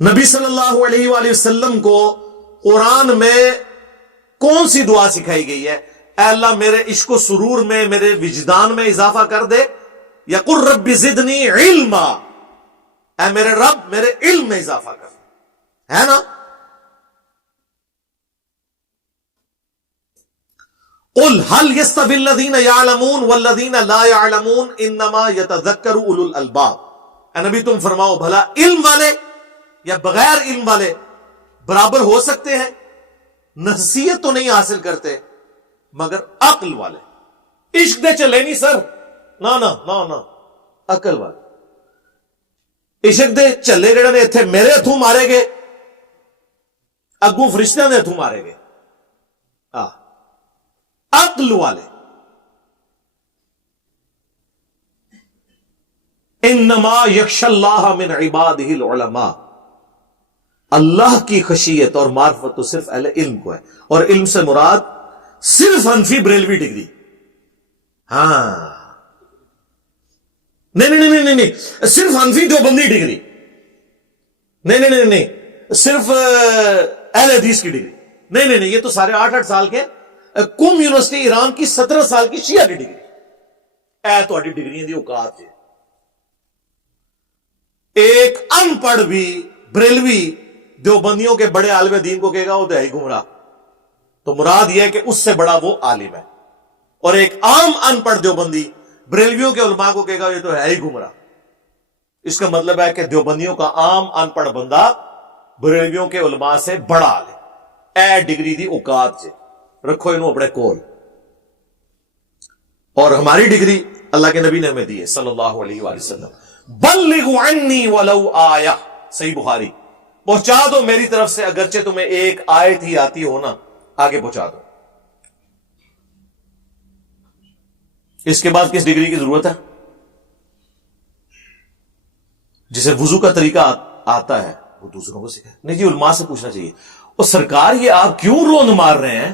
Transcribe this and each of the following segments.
نبی صلی اللہ علیہ وآلہ وسلم کو قرآن میں کون سی دعا سکھائی گئی ہے؟ اے اللہ میرے عشق و سرور میں، میرے وجدان میں اضافہ کر دے، یا قل رب زدنی علما، اے میرے رب میرے علم میں اضافہ کر دے، ہے نا؟ قل هل يستوي الذين يعلمون والذين لا يعلمون انما يتذكر اولو الالباب، اے نبی تم فرماؤ بھلا علم والے یا بغیر علم والے برابر ہو سکتے ہیں؟ نصیحت تو نہیں حاصل کرتے مگر عقل والے۔ عشق دے چلے نہیں سر، نا نا نا نا، عقل والے عشق دے چلے جڑے نے اتنے میرے ہتھوں مارے گے، اگوں فرشتیاں دے ہتھوں مارے گے۔ عقل والے انما یخشی اللہ من عبادہ العلماء، اللہ کی خشیت اور معرفت تو صرف اہل علم کو ہے، اور علم سے مراد صرف حنفی بریلوی ڈگری، ہاں نہیں، صرف حنفی دیوبندی ڈگری نہیں، صرف اہل حدیث کی ڈگری نہیں، یہ تو سارے 8 سال کے کم یونیورسٹی ایران کی 17 سال کی شیعہ کی ڈگری، اے تو ڈگری دی اوقات ہے۔ ایک ان پڑھ بھی بریلوی دیوبندیوں کے بڑے عالم دین کو کہے گا وہ تو ہے ہی گمراہ، تو مراد یہ ہے کہ اس سے بڑا وہ عالم ہے، اور ایک عام ان پڑھ دیوبندی بریلویوں کے علماء کو کہے گا یہ تو ہے ہی گمراہ۔ اس کا مطلب ہے کہ دیوبندیوں کا عام ان پڑھ بندہ بریلویوں کے علماء سے بڑا عالم، اے ڈگری دی اوقات سے رکھو انہوں اپنے کول۔ اور ہماری ڈگری اللہ کے نبی نے ہمیں دی ہے صلی اللہ علیہ وآلہ وسلم، بلغوا عنی ولو آیہ، صحیح بخاری، پہنچا دو میری طرف سے اگرچہ تمہیں ایک آیت ہی آتی ہو نا، آگے پہنچا دو۔ اس کے بعد کس ڈگری کی ضرورت ہے؟ جسے وضو کا طریقہ آتا ہے وہ دوسروں کو سکھائے۔ نہیں جی، علماء سے پوچھنا چاہیے، اور سرکار یہ آپ کیوں روند مار رہے ہیں؟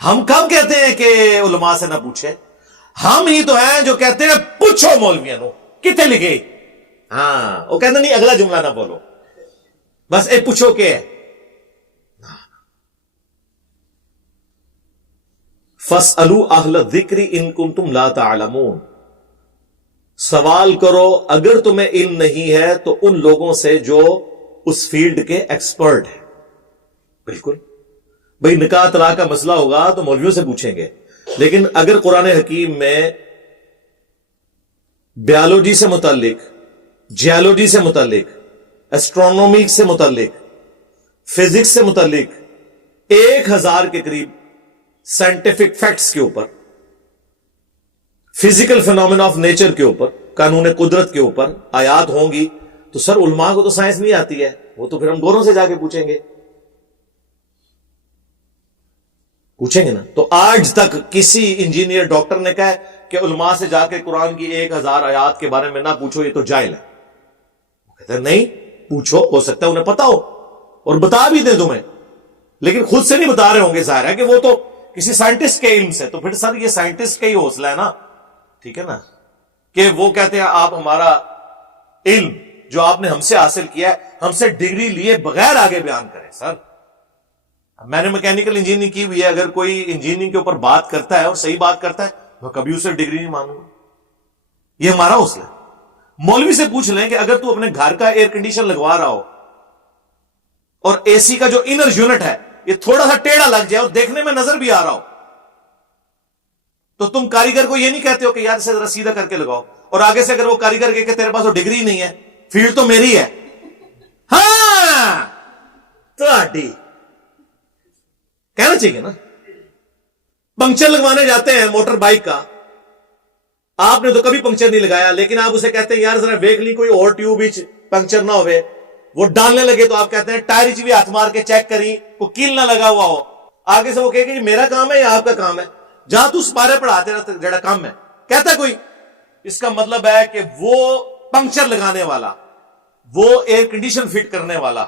ہم کب کہتے ہیں کہ علماء سے نہ پوچھے؟ ہم ہی تو ہیں جو کہتے ہیں پوچھو مولویوں نو کتنے لکھے، ہاں وہ کہتے نہیں اگلا جملہ نہ بولو، بس اے پوچھو کہ فَاسْأَلُوا أَهْلَ الذِّكْرِ إِن كُنتُمْ لَا تَعْلَمُونَ، سوال کرو اگر تمہیں علم نہیں ہے تو ان لوگوں سے جو اس فیلڈ کے ایکسپرٹ ہیں۔ بالکل بھئی، نکاح طلاق کا مسئلہ ہوگا تو مولویوں سے پوچھیں گے، لیکن اگر قرآن حکیم میں بیالوجی سے متعلق، جیالوجی سے متعلق، ایسٹرونومی سے متعلق، فزکس سے متعلق 1000 کے قریب سائنٹیفک فیکٹس کے اوپر، فزیکل فینومینا آف نیچر کے اوپر، قانون قدرت کے اوپر آیات ہوں گی تو سر علماء کو تو سائنس نہیں آتی ہے، وہ تو پھر ہم گوروں سے جا کے پوچھیں گے نا۔ تو آج تک کسی انجینئر ڈاکٹر نے کہا کہ علماء سے جا کے قرآن کی 1000 آیات کے بارے میں نہ پوچھو، یہ تو جاہل ہے؟ وہ کہتے ہیں نہیں پوچھو، ہو سکتا ہے انہیں پتا ہو اور بتا بھی دیں تمہیں، لیکن خود سے نہیں بتا رہے ہوں گے، ظاہر ہے کہ وہ تو کسی سائنٹسٹ کے علم سے۔ تو پھر سر یہ سائنٹسٹ کا ہی حوصلہ ہے نا، ٹھیک ہے نا، کہ وہ کہتے ہیں آپ ہمارا علم جو آپ نے ہم سے حاصل کیا ہے ہم سے ڈگری لیے بغیر آگے بیان کریں۔ سر میں نے میکینیکل انجینئرنگ کی ہوئی ہے، اگر کوئی انجینئرنگ کے اوپر بات کرتا ہے اور صحیح بات کرتا ہے میں کبھی اسے ڈگری نہیں مانوں گا، یہ ہمارا حوصلہ ہے۔ مولوی سے پوچھ لیں کہ اگر تو اپنے گھر کا ایئر کنڈیشن لگوا رہا ہو اور اے سی کا جو انر یونٹ ہے یہ تھوڑا سا ٹیڑھا لگ جائے اور دیکھنے میں نظر بھی آ رہا ہو تو تم کاریگر کو یہ نہیں کہتے ہو کہ یار اسے ذرا سیدھا کر کے لگاؤ، اور آگے سے اگر وہ کاریگر کہ تیرے پاس وہ ڈگری نہیں ہے، فیلڈ تو میری ہے، ہاں تو کہنا چاہیے نا۔ پنکچر لگوانے جاتے ہیں موٹر بائک کا، آپ نے تو کبھی پنکچر نہیں لگایا، لیکن آپ اسے کہتے ہیں یار ذرا دیکھ لی کوئی اور ٹیوب پنکچر نہ ہوئے، وہ ڈالنے لگے تو آپ کہتے ہیں ٹائر بھی ہاتھ مار کے چیک کری کوئی کیل نہ لگا ہوا ہو، آگے سے وہ کہے کہ یہ میرا کام ہے یا آپ کا کام ہے، جہاں تو سپارے پڑھاتے رہتے جڑا کام ہے کہتا کوئی۔ اس کا مطلب ہے کہ وہ پنکچر لگانے والا، وہ ایئر کنڈیشن فٹ کرنے والا،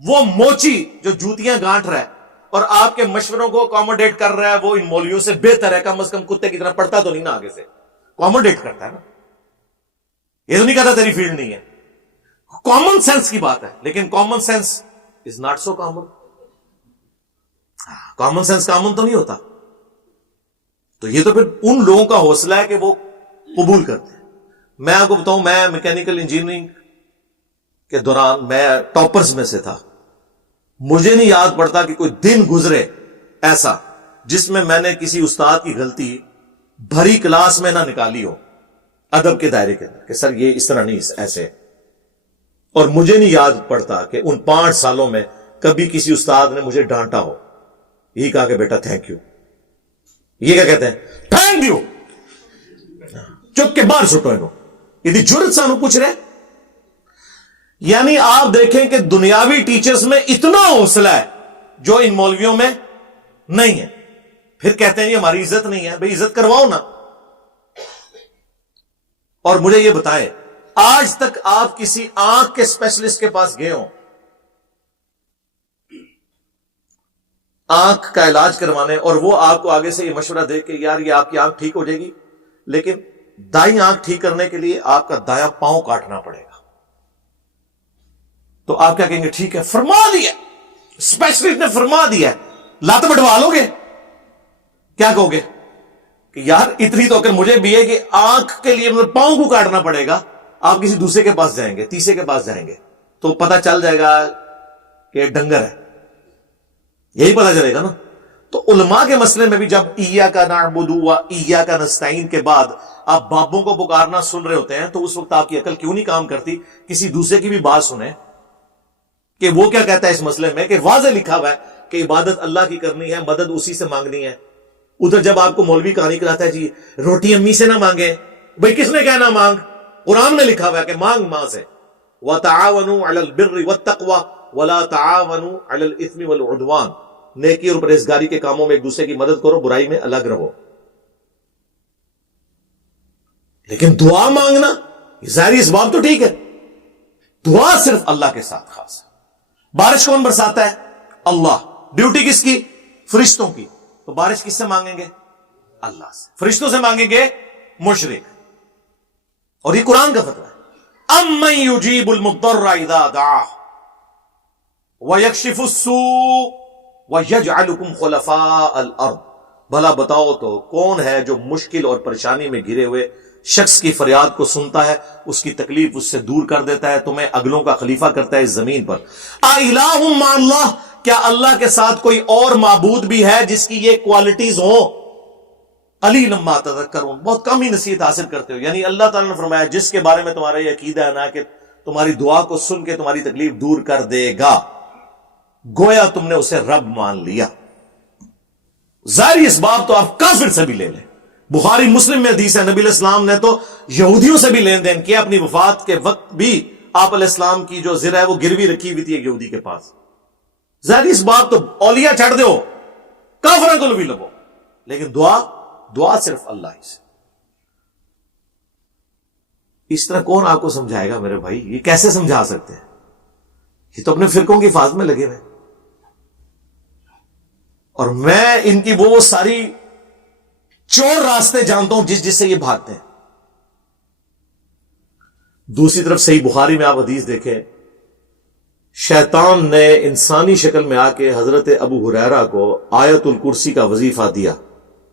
وہ موچی جو جوتیاں گانٹ رہا ہے اور آپ کے مشوروں کو اکوموڈیٹ کر رہا ہے، وہ ان مولویوں سے بہتر ہے، کم از کم کتے کی طرح پڑھتا تو نہیں نا، آگے سے اکوموڈیٹ کرتا ہے نا، یہ تو نہیں کہتا تیری فیلڈ نہیں ہے۔ کامن سینس کی بات ہے، لیکن common sense is not so common. Common sense common تو نہیں ہوتا. تو یہ تو پھر ان لوگوں کا حوصلہ ہے کہ وہ قبول کرتے ہیں. میں آپ کو بتاؤں، میں میکینیکل انجینئرنگ کے دوران میں ٹاپرز میں سے تھا. مجھے نہیں یاد پڑتا کہ کوئی دن گزرے ایسا جس میں نے کسی استاد کی غلطی بھری کلاس میں نہ نکالی ہو ادب کے دائرے کے اندر کہ سر یہ اس طرح نہیں ایسے. اور مجھے نہیں یاد پڑتا کہ ان 5 سالوں میں کبھی کسی استاد نے مجھے ڈانٹا ہو، یہی کہا کہ بیٹا تھینک یو. یہ کیا کہتے ہیں؟ Thank you. چپ کے باہر سٹو انہوں. یہ جرت سانو پوچھ رہے. یعنی آپ دیکھیں کہ دنیاوی ٹیچرز میں اتنا حوصلہ ہے جو ان مولویوں میں نہیں ہے. پھر کہتے ہیں یہ ہماری عزت نہیں ہے. بھئی عزت کرواؤ نا. اور مجھے یہ بتائیں، آج تک آپ کسی آنکھ کے اسپیشلسٹ کے پاس گئے ہوں آنکھ کا علاج کروانے، اور وہ آپ کو آگے سے یہ مشورہ دے کہ یار یہ آپ کی آنکھ ٹھیک ہو جائے گی، لیکن دائیں آنکھ ٹھیک کرنے کے لیے آپ کا دایاں پاؤں کاٹنا پڑے گا، تو آپ کیا کہیں گے؟ ٹھیک ہے، فرما دیا اسپیشلسٹ نے، فرما دیا، لات بٹوا لو گے؟ کیا کہو گے کہ یار اتنی تو اگر مجھے بھی ہے کہ آنکھ کے لیے پاؤں کو کاٹنا پڑے گا. آپ کسی دوسرے کے پاس جائیں گے، تیسرے کے پاس جائیں گے تو پتہ چل جائے گا کہ ڈنگر ہے، یہی پتہ چلے گا نا. تو علماء کے مسئلے میں بھی جب ایاک نعبد و ایاک نستعین کے بعد آپ بابوں کو پکارنا سن رہے ہوتے ہیں تو اس وقت آپ کی عقل کیوں نہیں کام کرتی کسی دوسرے کی بھی بات سنیں کہ وہ کیا کہتا ہے اس مسئلے میں، کہ واضح لکھا ہوا ہے کہ عبادت اللہ کی کرنی ہے، مدد اسی سے مانگنی ہے. ادھر جب آپ کو مولوی کہانی کراتا ہے جی روٹی امی سے نہ مانگیں، بھئی کس نے کہنا مانگ؟ قرآن میں لکھا ہوا ہے کہ مانگ ماں سے. وَتَعَاوَنُوا عَلَى الْبِرِّ وَالتَّقْوَى وَلَا تَعَاوَنُوا عَلَى الْإِثْمِ وَالْعُدْوَانِ. نیکی اور پرہیزگاری کے کاموں میں ایک دوسرے کی مدد کرو، برائی میں الگ رہو. لیکن دعا مانگنا ظاہری اسباب تو ٹھیک ہے، دعا صرف اللہ کے ساتھ خاص ہے. بارش کون برساتا ہے؟ اللہ. ڈیوٹی کس کی؟ فرشتوں کی. تو بارش کس سے مانگیں گے؟ اللہ سے. فرشتوں سے مانگیں گے مشرک. اور یہ قرآن کا فتویٰ ہے. اَمَّن يُجِيبُ الْمُضْطَرَّ إِذَا دَعَاهُ وَيَكْشِفُ السُّوءَ وَيَجْعَلُكُمْ خُلَفَاءَ الْأَرْضِ. بھلا بتاؤ تو کون ہے جو مشکل اور پریشانی میں گھرے ہوئے شخص کی فریاد کو سنتا ہے، اس کی تکلیف اس سے دور کر دیتا ہے، تمہیں اگلوں کا خلیفہ کرتا ہے اس زمین پر. اِلَٰهٌ مَّعَ اللَّهِ. کیا اللہ کے ساتھ کوئی اور معبود بھی ہے جس کی یہ کوالٹیز ہوں؟ قلیلا ما تذکرون. بہت کم ہی نصیحت حاصل کرتے ہو. یعنی اللہ تعالیٰ نے فرمایا جس کے بارے میں تمہارا یہ عقیدہ ہے نا کہ تمہاری دعا کو سن کے تمہاری تکلیف دور کر دے گا، گویا تم نے اسے رب مان لیا. ظاہری اسباب تو آپ کافر سے بھی لے لیں. بخاری مسلم میں حدیث ہے، نبی علیہ السلام نے تو یہودیوں سے بھی لین دین کیا. اپنی وفات کے وقت بھی آپ علیہ السلام کی جو زرہ ہے وہ گروی رکھی ہوئی تھی ایک یہودی کے پاس. ظاہری اسباب تو اولیاء چھڑ دو، کافروں کو بھی لگو، لیکن دعا صرف اللہ ہی سے. اس طرح کون آپ کو سمجھائے گا میرے بھائی؟ یہ کیسے سمجھا سکتے ہیں؟ یہ تو اپنے فرقوں کی حفاظت میں لگے ہوئے. اور میں ان کی وہ ساری چور راستے جانتا ہوں جس سے یہ بھاگتے ہیں. دوسری طرف صحیح بخاری میں آپ حدیث دیکھیں، شیطان نے انسانی شکل میں آ کے حضرت ابو ہریرہ کو آیت الکرسی کا وظیفہ دیا.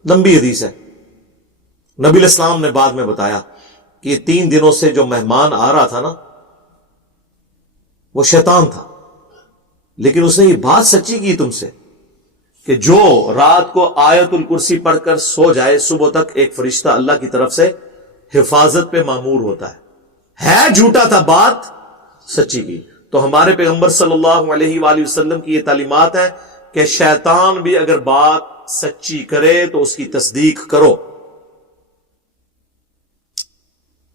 لمبی حدیث ہے. نبی علیہ السلام نے بعد میں بتایا کہ یہ 3 دنوں سے جو مہمان آ رہا تھا نا وہ شیطان تھا، لیکن اس نے یہ بات سچی کی تم سے کہ جو رات کو آیت الکرسی پڑھ کر سو جائے صبح تک ایک فرشتہ اللہ کی طرف سے حفاظت پہ مامور ہوتا ہے. جھوٹا تھا، بات سچی کی. تو ہمارے پیغمبر صلی اللہ علیہ وآلہ وسلم کی یہ تعلیمات ہے کہ شیطان بھی اگر بات سچی کرے تو اس کی تصدیق کرو،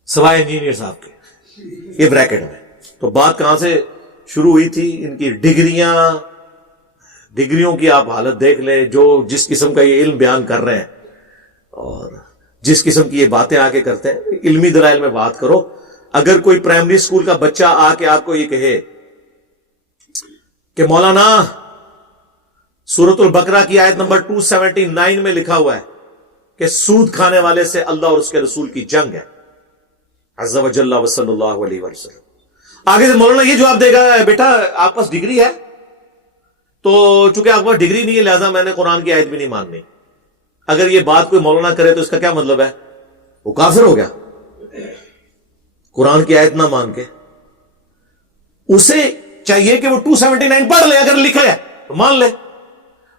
سوائے انجینئر صاحب کے. یہ بریکٹ میں تو بات کہاں سے شروع ہوئی تھی؟ ان کی ڈگریوں کی آپ حالت دیکھ لیں، جو جس قسم کا یہ علم بیان کر رہے ہیں اور جس قسم کی یہ باتیں آگے کرتے ہیں. علمی دلائل میں بات کرو. اگر کوئی پرائمری اسکول کا بچہ آ کے آپ کو یہ کہے کہ مولانا سورۃ البقرہ کی آیت نمبر 279 میں لکھا ہوا ہے کہ سود کھانے والے سے اللہ اور اس کے رسول کی جنگ ہے، عز و جل و صلی اللہ علیہ وسلم. آگے سے مولانا یہ جواب دے گا بیٹا آپ پاس ڈگری ہے تو چونکہ آپ پاس ڈگری نہیں ہے لہذا میں نے قرآن کی آیت بھی نہیں ماننی. اگر یہ بات کوئی مولانا کرے تو اس کا کیا مطلب ہے؟ وہ کافر ہو گیا قرآن کی آیت نہ مان کے. اسے چاہیے کہ وہ 279 پڑھ لے, اگر لکھا ہے تو مان لے.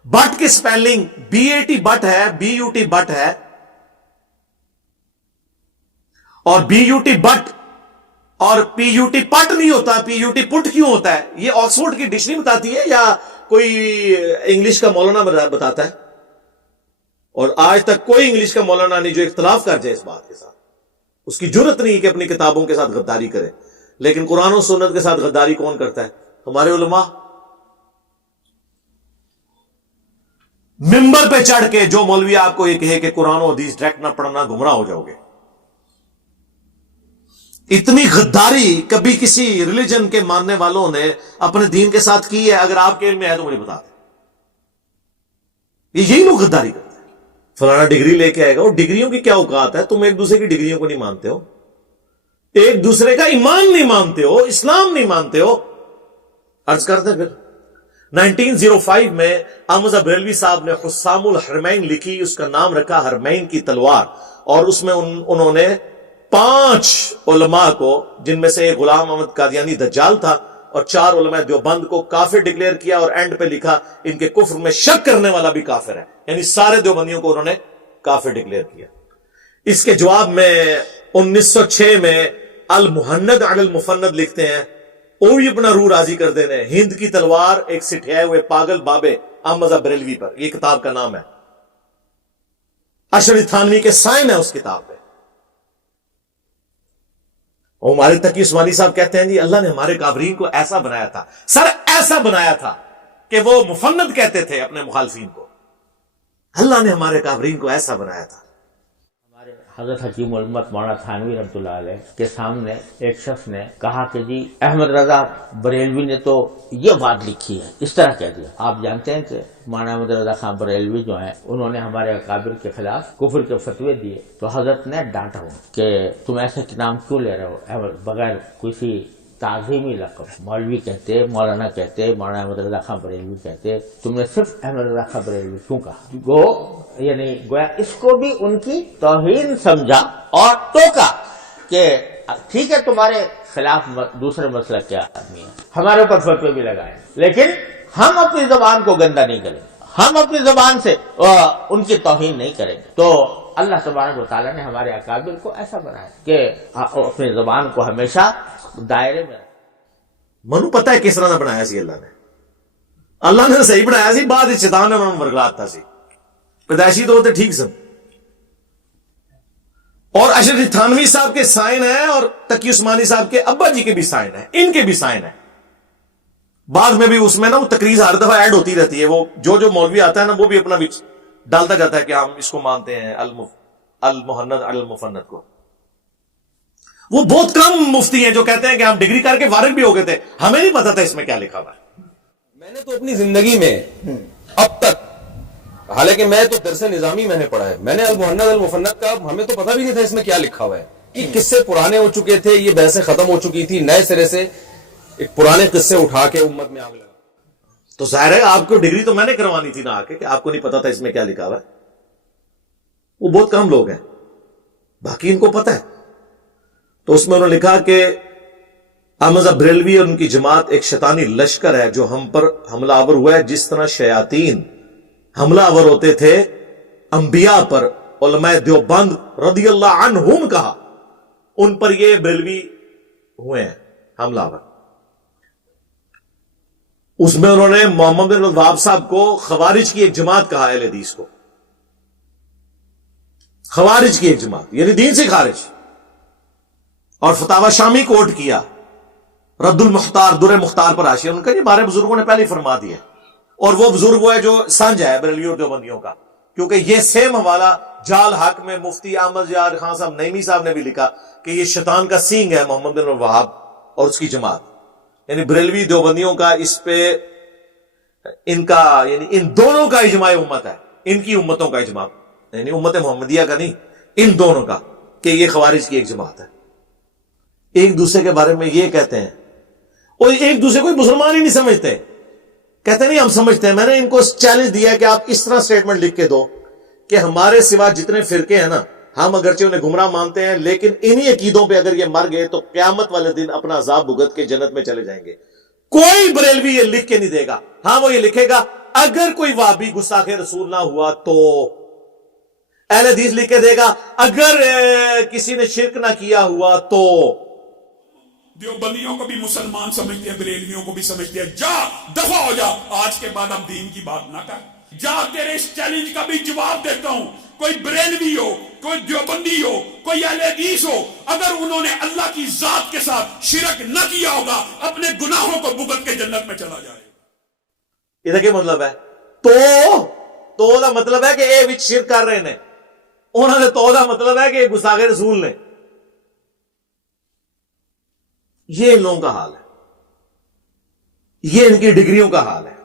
بٹ کی سپیلنگ BAT بٹ ہے, BUT بٹ ہے, اور BUT بٹ اور PUT پٹ نہیں ہوتا, PUT پٹ کیوں ہوتا ہے؟ یہ آکسفورڈ کی ڈکشنری بتاتی ہے یا کوئی انگلش کا مولانا بتاتا ہے؟ اور آج تک کوئی انگلش کا مولانا نہیں جو اختلاف کر جائے اس بات کے ساتھ. اس کی جرت نہیں کہ اپنی کتابوں کے ساتھ غداری کرے. لیکن قرآن و سنت کے ساتھ غداری کون کرتا ہے؟ ہمارے علماء. ممبر پہ چڑھ کے جو مولوی آپ کو یہ کہے کہ قرآن و حدیث ڈائریکٹ نہ پڑھنا گمراہ ہو جاؤ گے. اتنی غداری کبھی کسی ریلیجن کے ماننے والوں نے اپنے دین کے ساتھ کی ہے؟ اگر آپ کے علم میں ہے تو مجھے بتا دیں. یہی لوگ غداری کرتے ہیں. فلانا ڈگری لے کے آئے گا. اور ڈگریوں کی کیا اوقات ہے؟ تم ایک دوسرے کی ڈگریوں کو نہیں مانتے ہو, ایک دوسرے کا ایمان نہیں مانتے ہو, اسلام نہیں مانتے ہو. عرض کرتے پھر 1905 میں احمد بریلوی صاحب نے حسام الحرمین لکھی, اس کا نام رکھا حرمین کی تلوار, اور اس میں انہوں نے 5 علماء کو, جن میں سے ایک غلام احمد قادیانی دجال تھا, اور 4 علماء دیوبند کو کافر ڈکلیئر کیا, اور اینڈ پہ لکھا ان کے کفر میں شک کرنے والا بھی کافر ہے. یعنی سارے دیوبندیوں کو انہوں نے کافر ڈکلیئر کیا. اس کے جواب میں 1906 میں المحند علی المفند لکھتے ہیں, وہ بھی اپنا روح راضی کر دینے, ہند کی تلوار ایک سٹھائے ہوئے پاگل بابے احمد بریلوی پر. یہ کتاب کا نام ہے. اشرف تھانوی کے سائن ہے اس کتاب پہ. اور ہمارے تقی عثمانی صاحب کہتے ہیں جی اللہ نے ہمارے کافرین کو ایسا بنایا تھا. سر ایسا بنایا تھا کہ وہ مفند کہتے تھے اپنے مخالفین کو. اللہ نے ہمارے کافرین کو ایسا بنایا تھا. ہمارے حضرت حکیم الامت مولانا تھانوی رحمۃ اللہ علیہ کے سامنے ایک شخص نے کہا کہ جی احمد رضا بریلوی نے تو یہ بات لکھی ہے, اس طرح کہہ دیا. آپ جانتے ہیں کہ مولانا احمد رضا خان بریلوی جو ہیں انہوں نے ہمارے اکابر کے خلاف کفر کے فتوے دیے, تو حضرت نے ڈانٹا ہوں کہ تم ایسے نام کیوں لے رہے ہو بغیر کسی تعظیمی لقب. مولوی کہتے, مولانا کہتے, مولانا احمد رضا خان بریلوی کہتے, تم نے صرف احمد رضا خان بریلوی کیوں کہا؟ یعنی گویا اس کو بھی ان کی توہین سمجھا اور ٹوکا کہ ٹھیک ہے تمہارے خلاف دوسرے مسلک کے آدمی ہیں, ہمارے اوپر فتوے بھی لگائے, لیکن ہم اپنی زبان کو گندا نہیں کریں گے, ہم اپنی زبان سے ان کی توہین نہیں کریں گے. تو اللہ تبارک و تعالیٰ نے ہمارے اکابر کو ایسا بنایا کہ اپنی زبان کو ہمیشہ دائرے میں. منو پتہ ہے کس طرح بنایا سی اللہ نے صحیح بنایا سی, بعد شیطان نے انہوں نے ورگلاتا سی. پیدائشی طور تے ٹھیک سن. اور اشرف تھانوی صاحب کے سائن ہے, اور تقی عثمانی صاحب کے ابا جی کے بھی سائن ہے, ان کے بھی سائن ہے. بعد میں بھی اس میں نا وہ تقریر ہر دفعہ ایڈ ہوتی رہتی ہے, وہ جو مولوی آتا ہے نا وہ بھی اپنا ڈالتا جاتا ہے کہ ہم اس کو مانتے ہیں المحند علی المفند کو. وہ بہت کم مفتی ہیں جو کہتے ہیں کہ ہم ڈگری کر کے فارغ بھی ہو گئے تھے, ہمیں نہیں پتا تھا اس میں کیا لکھا ہوا ہے. میں نے تو اپنی زندگی میں اب تک, حالانکہ میں تو درس نظامی میں نے پڑھا ہے, میں نے المحند المفند کا ہمیں تو پتہ بھی نہیں تھا اس میں کیا لکھا ہوا ہے. کہ قصے پرانے ہو چکے تھے, یہ بحثیں ختم ہو چکی تھی, نئے سرے سے ایک پرانے قصے اٹھا کے امت میں آگ لگا. تو ظاہر ہے آپ کو ڈگری تو میں نے کروانی تھی نا آ کے, کہ آپ کو نہیں پتا تھا اس میں کیا لکھا ہوا ہے. وہ بہت کم لوگ ہیں, باقی ان کو پتا ہے. تو اس میں انہوں نے لکھا کہ احمد بریلوی اور ان کی جماعت ایک شیطانی لشکر ہے جو ہم پر حملہ آور ہوا ہے, جس طرح شیاطین حملہ آور ہوتے تھے انبیاء پر. علماء دیوبند رضی اللہ عنہم کہا, ان پر یہ بریلوی ہوئے ہیں حملہ آور. اس میں انہوں نے محمد بن الوہاب صاحب کو خوارج کی ایک جماعت کہا, اہل حدیث کو خوارج کی ایک جماعت, یعنی دین سے خارج. اور فتاوی شامی کوٹ کیا, رد المختار در مختار پر حاشیہ, ان کا یہ ہمارے بزرگوں نے پہلے فرما دیا. اور وہ بزرگ وہ ہے جو سنج ہے بریلوی اور دیوبندیوں کا, کیونکہ یہ سیم حوالہ جال حق میں مفتی احمد یار خان صاحب نعیمی صاحب نے بھی لکھا کہ یہ شیطان کا سینگ ہے محمد بن الوہاب اور اس کی جماعت. یعنی بریلوی دیوبندیوں کا اس پہ ان کا, یعنی ان دونوں کا اجماع امت ہے, ان کی امتوں کا اجماع, یعنی امت محمدیہ کا نہیں, ان دونوں کا, کہ یہ خوارج کی ایک جماعت ہے. ایک دوسرے کے بارے میں یہ کہتے ہیں اور ایک دوسرے کو مسلمان ہی نہیں سمجھتے. کہتے نہیں ہم سمجھتے ہیں. میں نے ان کو چیلنج دیا کہ آپ اس طرح سٹیٹمنٹ لکھ کے دو کہ ہمارے سوا جتنے فرقے ہیں نا, ہم اگرچہ انہیں گمراہ مانتے ہیں لیکن انہی عقیدوں پہ اگر یہ مر گئے تو قیامت والے دن اپنا عذاب بھگت کے جنت میں چلے جائیں گے. کوئی بریلوی یہ لکھ کے نہیں دے گا. ہاں وہ یہ لکھے گا اگر کوئی وہابی گستاخ رسول نہ ہوا تو. اہل حدیث لکھ کے دے گا اگر کسی نے شرک نہ کیا ہوا تو. دیوبندیوں کو بھی مسلمان سمجھتے ہیں, بریلویوں کو بھی سمجھتے ہیں. جا دفع ہو جا, آج کے بعد اب دین کی بات نہ کر. جا, تیرے اس چیلنج کا بھی جواب دیتا ہوں. کوئی بریلوی ہو, کوئی دیوبندی ہو, کوئی اہل حدیث ہو, اگر انہوں نے اللہ کی ذات کے ساتھ شرک نہ کیا ہوگا, اپنے گناہوں کو بھگت کے جنت میں چلا جائے. یہ کیا مطلب ہے؟ تو دا مطلب ہے کہ اے وچ شرک کر رہے نے. انہوں نے تو دا مطلب ہے کہ یہ گستاخ رسول نے. یہ ان لوگوں کا حال ہے, یہ ان کی ڈگریوں کا حال ہے.